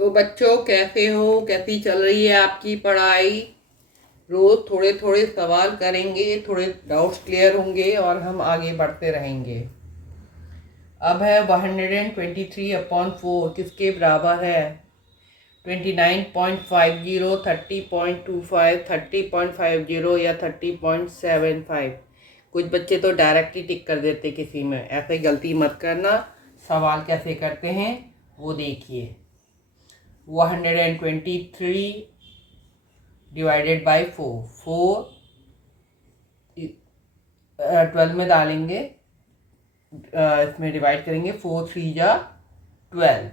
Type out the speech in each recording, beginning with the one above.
तो बच्चों, कैसे हो? कैसी चल रही है आपकी पढ़ाई? रोज थोड़े थोड़े सवाल करेंगे, थोड़े डाउट्स क्लियर होंगे और हम आगे बढ़ते रहेंगे। अब है 123/4 किसके बराबर है? 29.50, 30.25, 30.50 या 30.75। कुछ बच्चे तो डायरेक्ट ही टिक कर देते किसी में। ऐसे गलती मत करना। सवाल कैसे करते हैं वो देखिए। 123 डिवाइडेड बाई 4 12 में डालेंगे, इसमें डिवाइड करेंगे। 4 3 जा 12,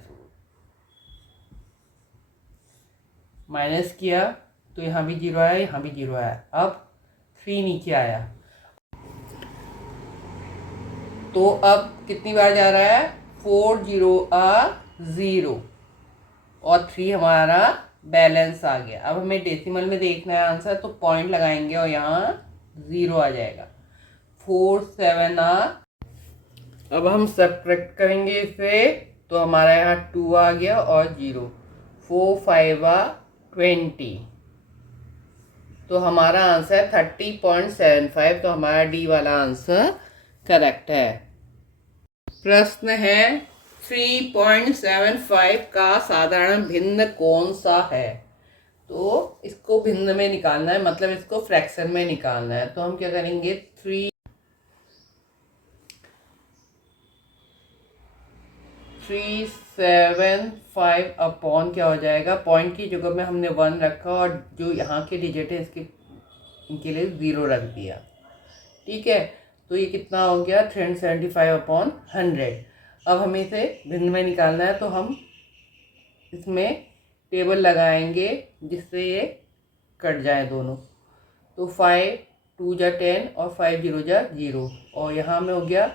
माइनस किया तो यहाँ भी जीरो आया, यहाँ भी जीरो आया। अब 3 नीचे आया, तो अब कितनी बार जा रहा है? 4 0 0 और 3 हमारा बैलेंस आ गया। अब हमें डेसिमल में देखना है आंसर, तो पॉइंट लगाएंगे और यहाँ 0 आ जाएगा। 4 7 अब हम सब्ट्रैक्ट करेंगे इसे, तो हमारा यहाँ 2 आ गया और 0। 4 5 20, तो हमारा आंसर 30.75। तो हमारा डी वाला आंसर करेक्ट है। प्रश्न है 3.75 का साधारण भिन्न कौन सा है? तो इसको भिन्न में निकालना है, मतलब इसको फ्रैक्शन में निकालना है। तो हम क्या करेंगे? 375 अपॉन क्या हो जाएगा? पॉइंट की जगह में हमने 1 रखा और जो यहाँ के डिजिट है इनके लिए 0 रख दिया। ठीक है, तो ये कितना हो गया? 375 अपॉन 100। अब हमें इसे भिन्न में निकालना है, तो हम इसमें टेबल लगाएंगे जिससे ये कट जाए दोनों। तो 5 2 जा 10 और 5 0 जा 0, और यहाँ में हो गया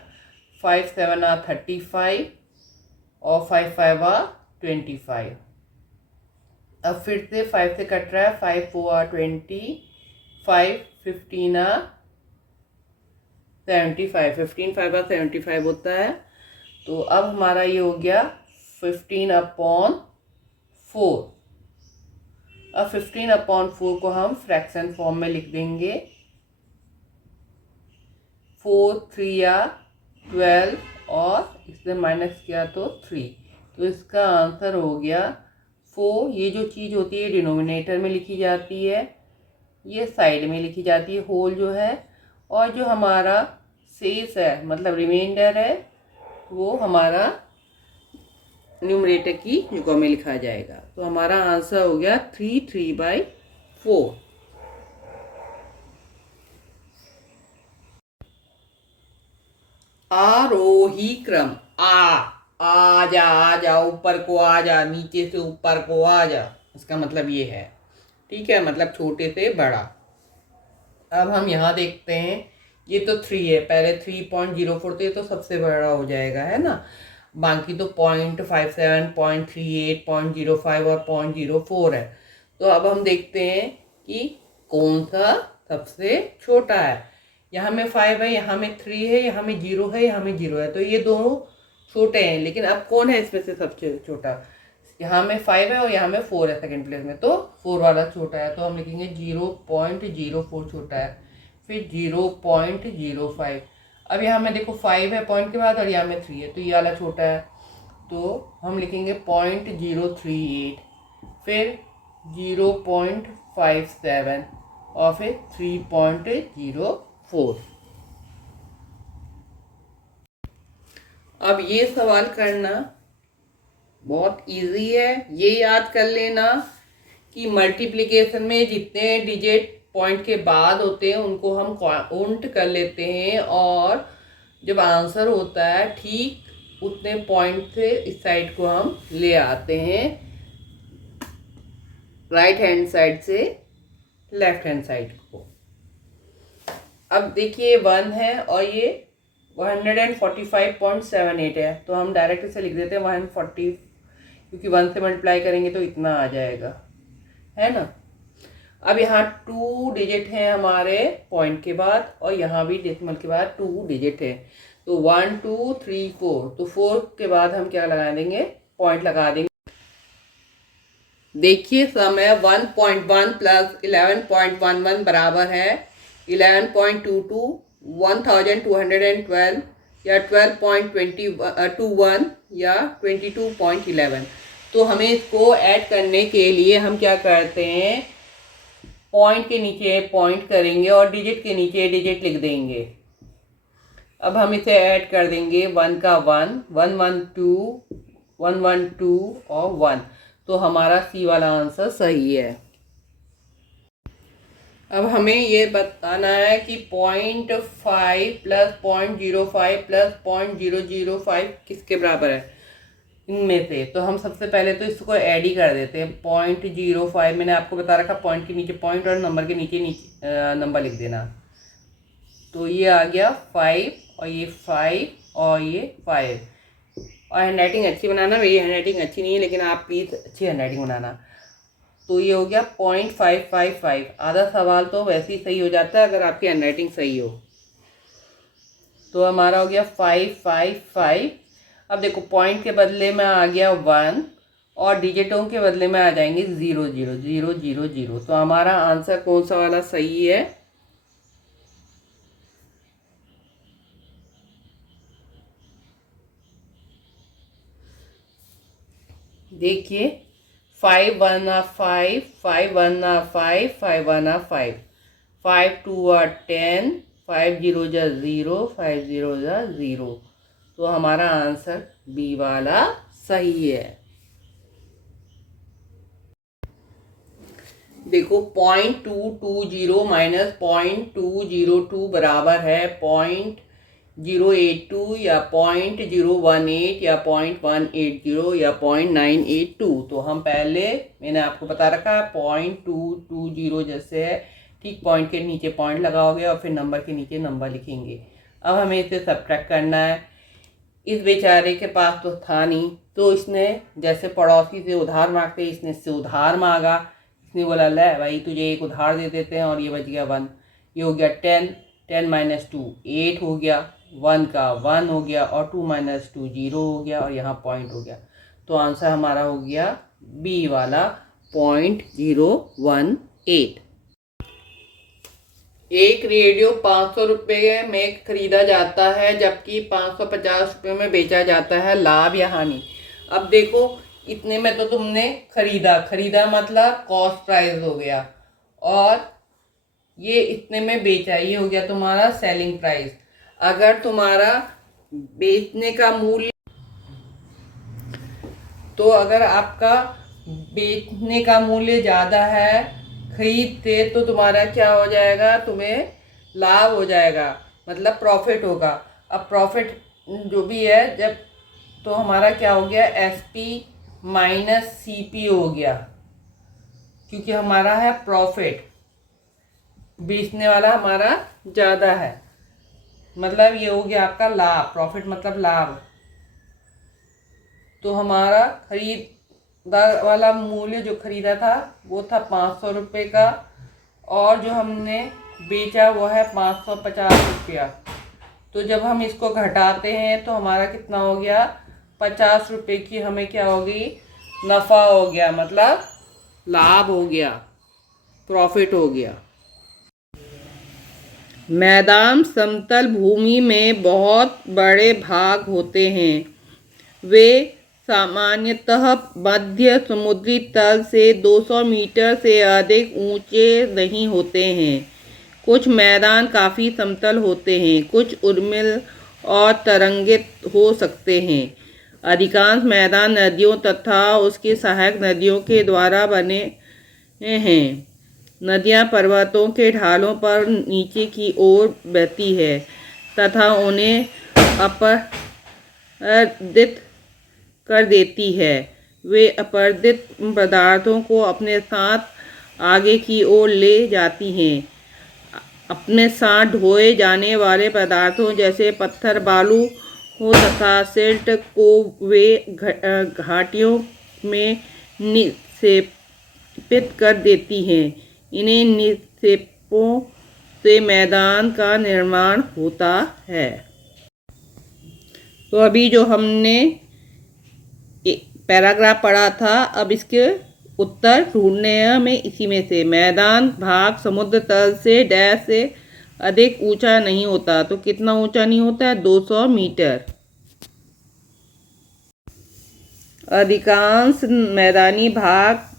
5 7 35 और 5 5 25। अब फिर से 5 से कट रहा है। 5 4 20, 5 15 75, 15 5 75 होता है। तो अब हमारा ये हो गया 15 अपॉन 4। अब 15 अपॉन 4 को हम फ्रैक्शन फॉर्म में लिख देंगे। 4 3 12 और इससे माइनस किया तो 3, तो इसका आंसर हो गया 4। ये जो चीज़ होती है डिनोमिनेटर में लिखी जाती है, ये साइड में लिखी जाती है, होल जो है। और जो हमारा शेष है, मतलब रिमाइंडर है, वो हमारा न्यूमरेटर की जगह में लिखा जाएगा। तो हमारा आंसर हो गया 3/4। आरोही क्रम। आ जा, ऊपर को आ जा, नीचे से ऊपर को आ जा, इसका मतलब ये है। ठीक है, मतलब छोटे से बड़ा। अब हम यहाँ देखते हैं, ये तो 3 है, पहले 3.04, तो ये तो सबसे बड़ा हो जाएगा, है ना। बाकी तो 0.57, 0.38, 0.05 और 0.04 है। तो अब हम देखते हैं कि कौन सा सबसे छोटा है। यहाँ में 5 है, यहाँ में 3 है, यहाँ में 0 है, यहाँ में 0 है, तो ये दोनों छोटे हैं। लेकिन अब कौन है इसमें से सबसे छोटा? यहाँ में 5 है और यहाँ में 4 है सेकंड प्लेस में, तो 4 वाला छोटा है। तो हम लिखेंगे 0.04 छोटा है, फिर 0.05। अब यहाँ में देखो 5 है पॉइंट के बाद और यहाँ में 3 है, तो ये वाला छोटा है। तो हम लिखेंगे 0.038, फिर 0.57 और फिर 3.04। अब ये सवाल करना बहुत इजी है। ये याद कर लेना कि मल्टीप्लिकेशन में जितने डिजिट पॉइंट के बाद होते हैं उनको हम काउंट कर लेते हैं, और जब आंसर होता है ठीक उतने पॉइंट से इस साइड को हम ले आते हैं, राइट हैंड साइड से लेफ्ट हैंड साइड को। अब देखिए 1 है और ये 145.78 है, तो हम डायरेक्ट इसे लिख देते हैं 140, क्योंकि 1 से मल्टीप्लाई करेंगे तो इतना आ जाएगा, है ना। अब यहाँ 2 डिजिट हैं हमारे पॉइंट के बाद, और यहाँ भी डेसिमल के बाद 2 डिजिट है। तो 1 2 3 4, तो 4 के बाद हम क्या लगा देंगे? पॉइंट लगा देंगे। देखिए समय 1.1 प्लस 11.11 बराबर है 11.22, 1212 या 12.21 या 22.11। तो हमें इसको ऐड करने के लिए हम क्या करते हैं, पॉइंट के नीचे पॉइंट करेंगे और डिजिट के नीचे डिजिट लिख देंगे। अब हम इसे ऐड कर देंगे, 1 का 1, 112, 112 और 1। तो हमारा सी वाला आंसर सही है। अब हमें ये बताना है कि 0.5 प्लस 0.05 प्लस 0.005 किसके बराबर है इनमें से। तो हम सबसे पहले तो इसको ऐड ही कर देते हैं। 0.05 मैंने आपको बता रखा, पॉइंट के नीचे पॉइंट और नंबर के नीचे नंबर लिख देना। तो ये आ गया 5 और ये 5 और ये 5। और हैंडराइटिंग अच्छी बनाना, मेरी हैंडराइटिंग अच्छी नहीं है लेकिन आप प्लीज़ अच्छी हैंडराइटिंग बनाना। तो ये हो गया 0.555। आधा सवाल तो वैसे ही सही हो जाता है अगर आपकी हैंडराइटिंग सही हो। तो हमारा हो गया 555। अब देखो पॉइंट के बदले में आ गया 1 और डिजिटों के बदले में आ जाएंगे 0 0 0 0 0। तो हमारा आंसर कौन सा वाला सही है, देखिए 5 1 5, 5 1 5, 5 1 5, 5 2 10, 5 0 0, 5 0 0। तो हमारा आंसर बी वाला सही है। देखो 0.220 माइनस 0.202 बराबर है 0.082 या 0.018 या 0.180 या 0.982। तो हम पहले मैंने आपको बता रखा है 0.220 जैसे है, ठीक पॉइंट के नीचे पॉइंट लगाओगे और फिर नंबर के नीचे नंबर लिखेंगे। अब हमें इसे सब्ट्रैक्ट करना है। इस बेचारे के पास तो था नहीं, तो इसने जैसे पड़ोसी से उधार मांगते इसने इससे उधार मांगा। इसने बोला ले भाई तुझे एक उधार दे देते हैं, और ये बच गया 1। ये हो गया 10, 10 माइनस 2 8 हो गया, 1 का 1 हो गया और 2 माइनस 2 0 हो गया और यहाँ पॉइंट हो गया। तो आंसर हमारा हो गया बी वाला 0.018। एक रेडियो 500 रुपये में खरीदा जाता है जबकि 550 रुपये में बेचा जाता है, लाभ या हानि। अब देखो इतने में तो तुमने खरीदा मतलब कॉस्ट प्राइस हो गया, और ये इतने में बेचा, ये हो गया तुम्हारा सेलिंग प्राइस। अगर तुम्हारा बेचने का मूल्य, तो अगर आपका बेचने का मूल्य ज़्यादा है खरीदते, तो तुम्हारा क्या हो जाएगा, तुम्हें लाभ हो जाएगा, मतलब प्रॉफिट होगा। अब प्रॉफिट जो भी है जब, तो हमारा क्या हो गया SP माइनस CP हो गया, क्योंकि हमारा है प्रॉफिट, बेचने वाला हमारा ज़्यादा है, मतलब ये हो गया आपका लाभ। प्रॉफिट मतलब लाभ। तो हमारा खरीदा वाला मूल्य जो खरीदा था वो था 500 रुपये का, और जो हमने बेचा वो है 550 रुपया। तो जब हम इसको घटाते हैं तो हमारा कितना हो गया, 50 रुपये की हमें क्या होगी, नफ़ा हो गया, मतलब लाभ हो गया, प्रॉफिट हो गया। मैदान समतल भूमि में बहुत बड़े भाग होते हैं। वे सामान्यतः मध्य समुद्री तल से 200 मीटर से अधिक ऊंचे नहीं होते हैं। कुछ मैदान काफ़ी समतल होते हैं, कुछ उर्मिल और तरंगित हो सकते हैं। अधिकांश मैदान नदियों तथा उसकी सहायक नदियों के द्वारा बने हैं। नदियाँ पर्वतों के ढालों पर नीचे की ओर बहती है तथा उन्हें अपरदित कर देती है। वे अपरदित पदार्थों को अपने साथ आगे की ओर ले जाती हैं। अपने साथ ढोए जाने वाले पदार्थों जैसे पत्थर, बालू हो तथा सिल्ट को वे घाटियों में निक्षेपित कर देती हैं। इन्हें निक्षेपों से मैदान का निर्माण होता है। तो अभी जो हमने पैराग्राफ पढ़ा था, अब इसके उत्तर ढूंढने में इसी में से मैदान भाग समुद्र तल से डैश से अधिक ऊंचा नहीं होता। तो कितना ऊंचा नहीं होता है? 200 मीटर। अधिकांश मैदानी भाग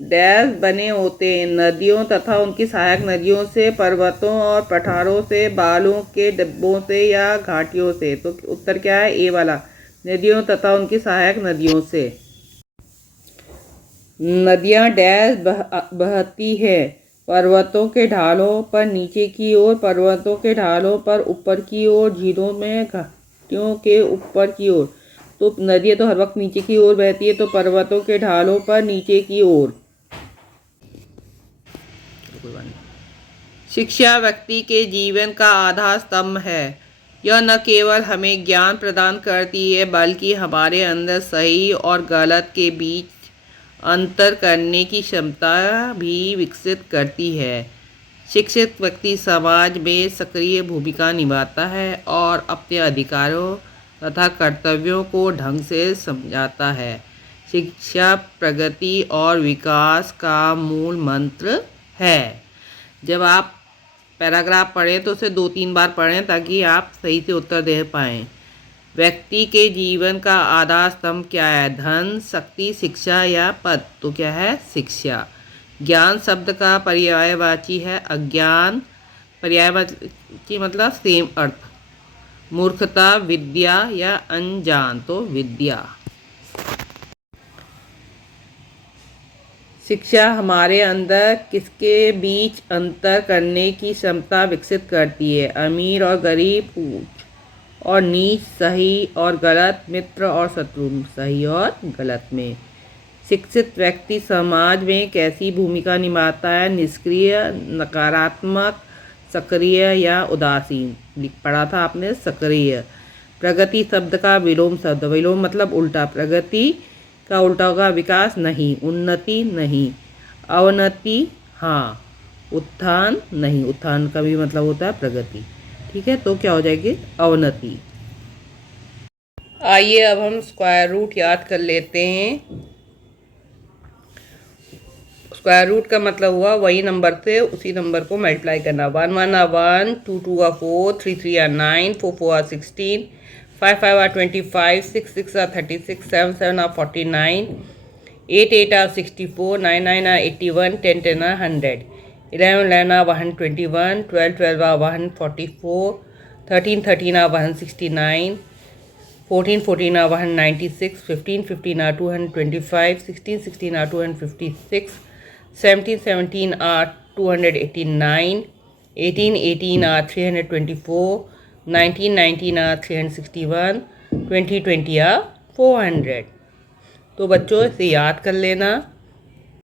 डैश बने होते हैं नदियों तथा उनकी सहायक नदियों से, पर्वतों और पठारों से, बालू के डिब्बों से या घाटियों से। तो उत्तर क्या है? ए वाला, नदियों तथा उनकी सहायक नदियों से। नदियां डैश बहती है पर्वतों के ढालों पर नीचे की ओर, पर्वतों के ढालों पर ऊपर की ओर, झीलों में घाटियों के ऊपर की ओर। तो नदियां तो हर वक्त नीचे की ओर बहती है, तो पर्वतों के ढालों पर नीचे की ओर। शिक्षा व्यक्ति के जीवन का आधार स्तंभ है। यह न केवल हमें ज्ञान प्रदान करती है बल्कि हमारे अंदर सही और गलत के बीच अंतर करने की क्षमता भी विकसित करती है। शिक्षित व्यक्ति समाज में सक्रिय भूमिका निभाता है और अपने अधिकारों तथा कर्तव्यों को ढंग से समझाता है। शिक्षा प्रगति और विकास का मूल मंत्र है। जब आप पैराग्राफ पढ़ें तो उसे 2-3 बार पढ़ें ताकि आप सही से उत्तर दे पाएँ। व्यक्ति के जीवन का आधार स्तंभ क्या है? धन, शक्ति, शिक्षा या पद? तो क्या है? शिक्षा। ज्ञान शब्द का पर्यायवाची है अज्ञान, पर्यायवाची मतलब सेम अर्थ। मूर्खता, विद्या या अनजान? तो विद्या। शिक्षा हमारे अंदर किसके बीच अंतर करने की क्षमता विकसित करती है? अमीर और गरीब, ऊंच और नीच, सही और गलत, मित्र और शत्रु, सही और गलत में। शिक्षित व्यक्ति समाज में कैसी भूमिका निभाता है? निष्क्रिय, नकारात्मक, सक्रिय या उदासीन? पढ़ा था आपने सक्रिय। प्रगति शब्द का विलोम शब्द, विलोम मतलब उल्टा, प्रगति का उल्टा होगा विकास नहीं, उन्नति नहीं, अवनति हाँ, उत्थान नहीं, उत्थान का भी मतलब होता है प्रगति। ठीक है, तो क्या हो जाएगी? अवनति। आइए अब हम स्क्वायर रूट याद कर लेते हैं। स्क्वायर रूट का मतलब हुआ वही नंबर से उसी नंबर को मल्टीप्लाई करना। 1 1 1, 2 2 4, 3 3 9, 4 4 16, 5 5 25, 6 6 36, 7 7 49, 8 8 64, 9 9 81, 10 10 100, 11 11 121, 12 12 144, 13 13 169, 14 14 196, 15 15 225, 16 16 256, 17 17 289, 18 18 324, 19 19 361, 20 20 400। तो बच्चों इसे याद कर लेना।